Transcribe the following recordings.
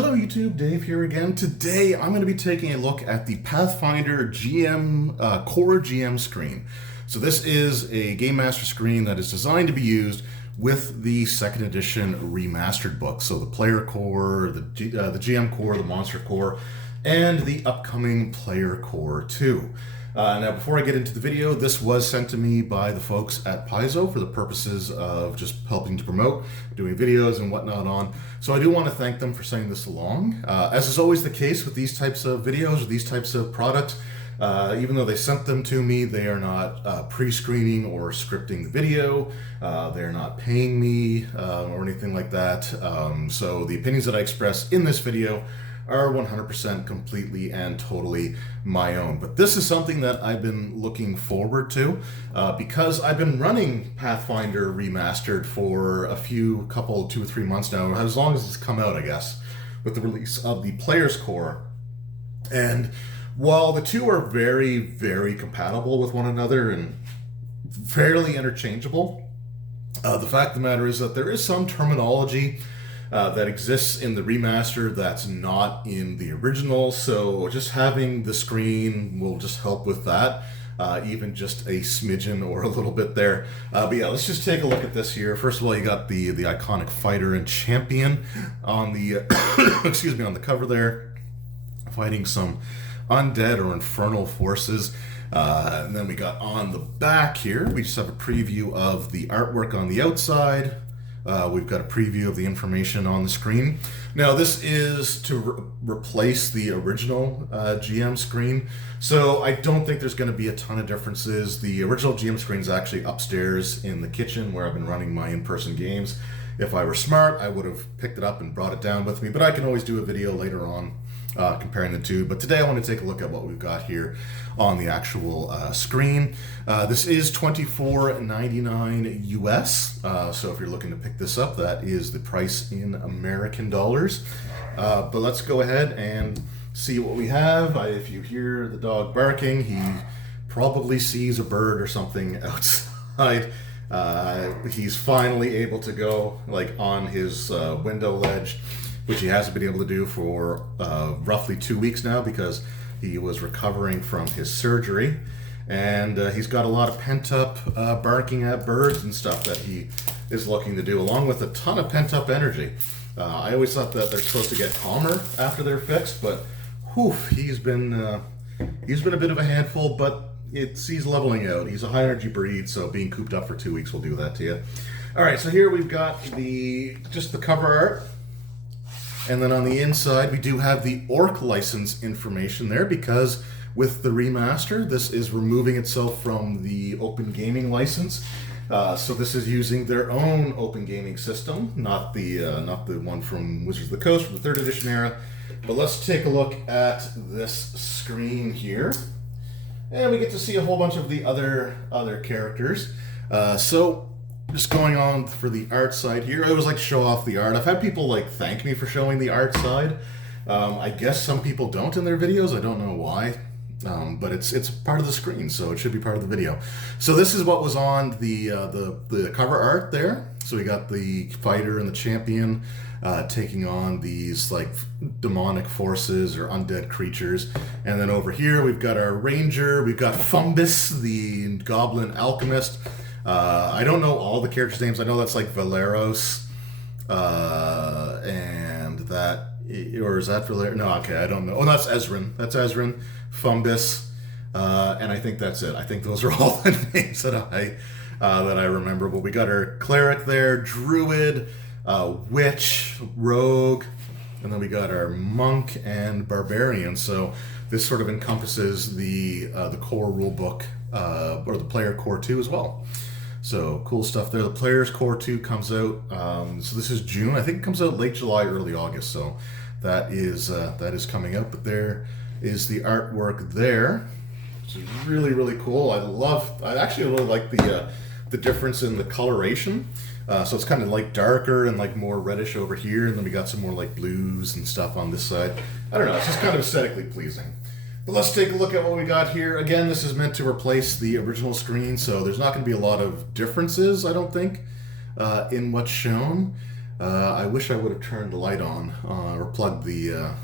Hello YouTube, Dave here again. Today I'm going to be taking a look at the Pathfinder Core GM screen. So this is a Game Master screen that is designed to be used with the second edition Remastered book. So the Player Core, the GM Core, the Monster Core, and the upcoming Player Core 2. Now, before I get into the video, this was sent to me by the folks at Paizo for the purposes of just helping to promote, doing videos and whatnot on. So I do want to thank them for sending this along. As is always the case with these types of videos or these types of products, even though they sent them to me, they are not pre-screening or scripting the video. They're not paying me or anything like that. So the opinions that I express in this video are 100% completely and totally my own. But this is something that I've been looking forward to because I've been running Pathfinder Remastered for two or 3 months now, as long as it's come out, I guess, with the release of the Player's Core. And while the two are very, very compatible with one another and fairly interchangeable, the fact of the matter is that there is some terminology that exists in the remaster that's not in the original, so just having the screen will just help with that, even just a smidgen or a little bit there. But yeah, let's just take a look at this here. First of all, you got the iconic fighter and champion on the excuse me, on the cover there, fighting some undead or infernal forces. And then we got on the back here, we just have a preview of the artwork on the outside. We've got a preview of the information on the screen. Now, this is to replace the original GM screen, so I don't think there's going to be a ton of differences. The original GM screen is actually upstairs in the kitchen where I've been running my in-person games. If I were smart, I would have picked it up and brought it down with me, but I can always do a video later on comparing the two. But today I want to take a look at what we've got here on the actual screen. This is $24.99 US, so if you're looking to pick this up, that is the price in American dollars. But let's go ahead and see what we have. If you hear the dog barking, he probably sees a bird or something outside. He's finally able to go on his window ledge, which he hasn't been able to do for roughly 2 weeks now because he was recovering from his surgery. And he's got a lot of pent-up barking at birds and stuff that he is looking to do, along with a ton of pent-up energy. I always thought that they're supposed to get calmer after they're fixed, but whew, he's been a bit of a handful, but he's leveling out. He's a high-energy breed, so being cooped up for 2 weeks will do that to you. All right, so here we've got just the cover art. And then on the inside, we do have the Orc license information there because with the remaster, this is removing itself from the Open Gaming license. So this is using their own Open Gaming system, not the one from Wizards of the Coast from the 3rd edition era. But let's take a look at this screen here. And we get to see a whole bunch of the other characters. So just going on for the art side here, I always like to show off the art. I've had people thank me for showing the art side. I guess some people don't in their videos. I don't know why, but it's part of the screen, so it should be part of the video. So this is what was on the cover art there. So we got the fighter and the champion taking on these demonic forces or undead creatures, and then over here we've got our ranger. We've got Fumbus, the goblin alchemist. I don't know all the characters' names. I know that's Valeros, and that, or is that Valeros? No, okay, I don't know. Oh, that's Ezrin. That's Ezrin, Fumbus, and I think that's it. I think those are all the names that I remember. But we got our cleric there, druid, witch, rogue, and then we got our monk and barbarian. So this sort of encompasses the core rulebook, or the Player Core 2 as well. So cool stuff there. The Player's Core 2 comes out, so this is June. I think it comes out late July, early August. So that is coming out. But there is the artwork there, which is really, really cool. I actually really like the difference in the coloration. So it's kind of darker and more reddish over here, and then we got some more blues and stuff on this side. I don't know. It's just kind of aesthetically pleasing. But let's take a look at what we got here. Again, this is meant to replace the original screen, so there's not going to be a lot of differences, I don't think, in what's shown. I wish I would have turned the light on or plugged the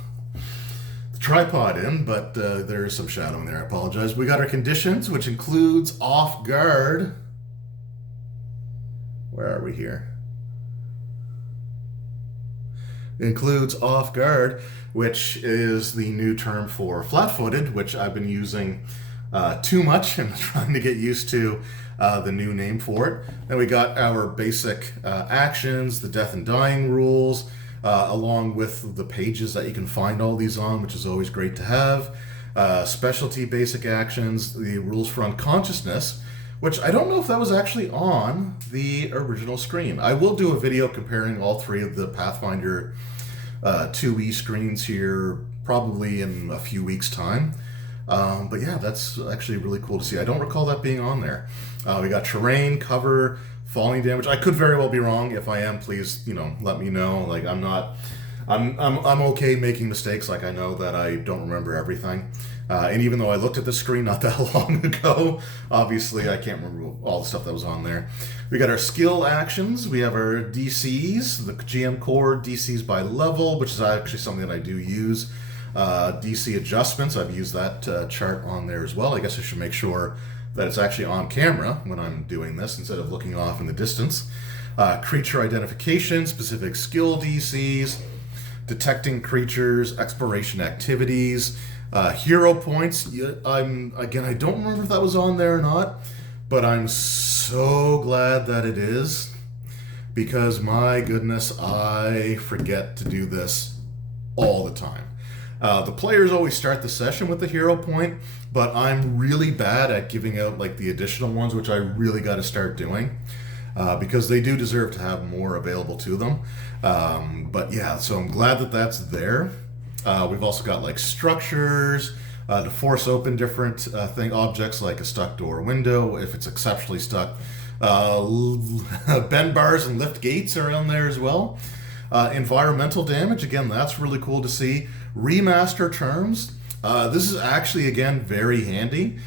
tripod in, but there is some shadow in there. I apologize. We got our conditions, which includes off guard. Where are we here? It includes off guard, which is the new term for flat-footed, which I've been using too much and trying to get used to the new name for it. Then we got our basic actions, the death and dying rules, along with the pages that you can find all these on, which is always great to have. Specialty basic actions, the rules for unconsciousness, which I don't know if that was actually on the original screen. I will do a video comparing all three of the Pathfinder 2E screens here probably in a few weeks' time. But yeah, that's actually really cool to see. I don't recall that being on there. We got terrain, cover, falling damage. I could very well be wrong. If I am, please, let me know. Like, I'm okay making mistakes. Like, I know that I don't remember everything. And even though I looked at the screen not that long ago, obviously I can't remember all the stuff that was on there. We got our skill actions. We have our DCs, the GM core DCs by level, which is actually something that I do use. DC adjustments, I've used that chart on there as well. I guess I should make sure that it's actually on camera when I'm doing this instead of looking off in the distance. Creature identification, specific skill DCs, detecting creatures, exploration activities, hero points. I don't remember if that was on there or not, but I'm so glad that it is, because my goodness, I forget to do this all the time. The players always start the session with the hero point, but I'm really bad at giving out like the additional ones, which I really got to start doing, because they do deserve to have more available to them. But yeah, so I'm glad that that's there. We've also got like structures to force open different objects, like a stuck door or window if it's exceptionally stuck. Bend bars and lift gates are on there as well. Environmental damage, again, that's really cool to see. Remaster terms. This is actually, again, very handy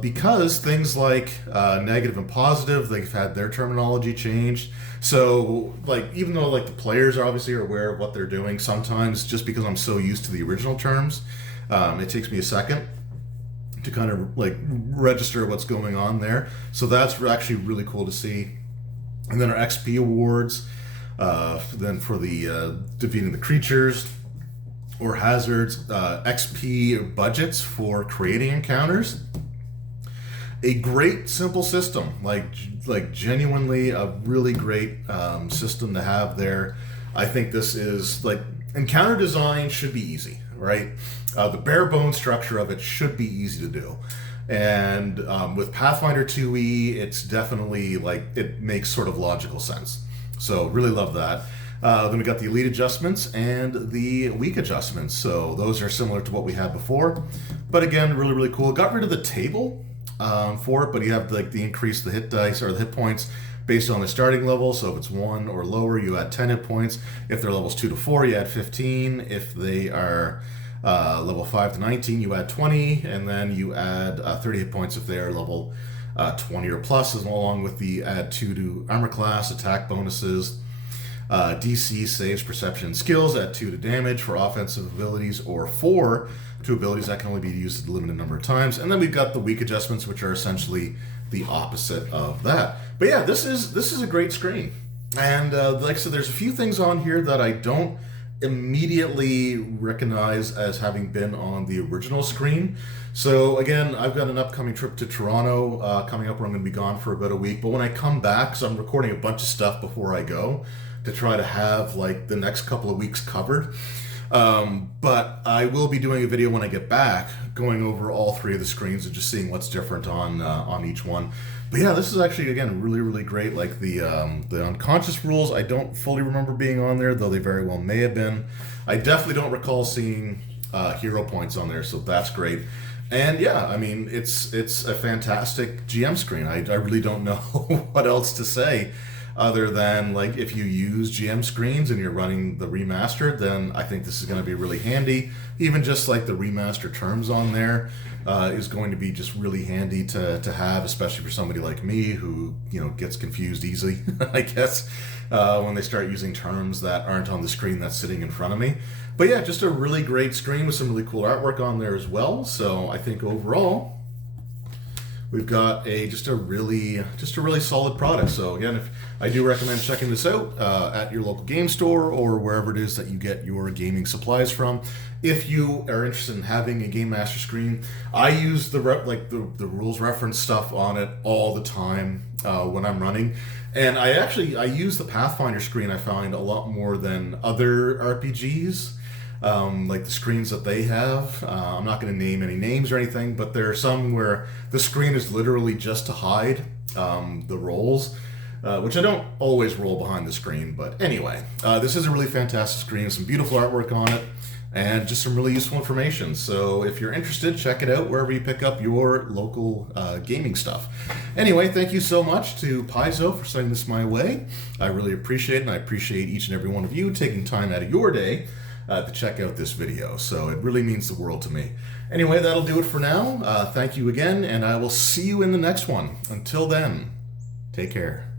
because things like negative and positive, they've had their terminology changed. So, like, even though like the players are obviously aware of what they're doing, sometimes just because I'm so used to the original terms, it takes me a second to kind of like register what's going on there. So that's actually really cool to see. And then our XP awards, then for the defeating the creatures or hazards, XP budgets for creating encounters. A great simple system, like genuinely a really great system to have there. I think this is like, encounter design should be easy, right? The bare bone structure of it should be easy to do. And with Pathfinder 2E, it's definitely like, it makes sort of logical sense. So really love that. Then we got the elite adjustments and the weak adjustments. So those are similar to what we had before, but again, really, really cool. Got rid of the table for it, but you have like the increase the hit dice or the hit points based on the starting level. So if it's 1 or lower, you add 10 hit points. If they're levels 2 to 4, you add 15. If they are level 5 to 19, you add 20, and then you add 30 hit points if they are level 20 or plus, along with the add 2 to armor class, attack bonuses, DC, saves, perception, skills, add 2 to damage for offensive abilities, or 4 to abilities that can only be used a limited number of times. And then we've got the weak adjustments, which are essentially the opposite of that. But yeah, this is a great screen. And like I said, there's a few things on here that I don't immediately recognize as having been on the original screen. So again, I've got an upcoming trip to Toronto coming up where I'm going to be gone for about a week. But when I come back, so I'm recording a bunch of stuff before I go to try to have like the next couple of weeks covered. But I will be doing a video when I get back, going over all three of the screens and just seeing what's different on each one. But yeah, this is actually, again, really, really great. Like the unconscious rules, I don't fully remember being on there, though they very well may have been. I definitely don't recall seeing hero points on there, so that's great. And yeah, I mean, it's a fantastic GM screen. I really don't know what else to say. other than like if you use GM screens and you're running the Remastered, then I think this is going to be really handy. Even just like the remaster terms on there is going to be just really handy to have, especially for somebody like me who, you know, gets confused easily, I guess, when they start using terms that aren't on the screen that's sitting in front of me. But yeah, just a really great screen with some really cool artwork on there as well. So I think overall, we've got just a really solid product. So again, if I do recommend checking this out at your local game store or wherever it is that you get your gaming supplies from. If you are interested in having a Game Master screen, I use the rules reference stuff on it all the time when I'm running, and I use the Pathfinder screen. I find a lot more than other RPGs. Like the screens that they have. I'm not going to name any names or anything, but there are some where the screen is literally just to hide the rolls, which I don't always roll behind the screen. But anyway, this is a really fantastic screen, some beautiful artwork on it, and just some really useful information. So if you're interested, check it out wherever you pick up your local gaming stuff. Anyway, thank you so much to Paizo for sending this my way. I really appreciate it, and I appreciate each and every one of you taking time out of your day to check out this video. So it really means the world to me. Anyway, that'll do it for now. Thank you again, and I will see you in the next one. Until then, take care.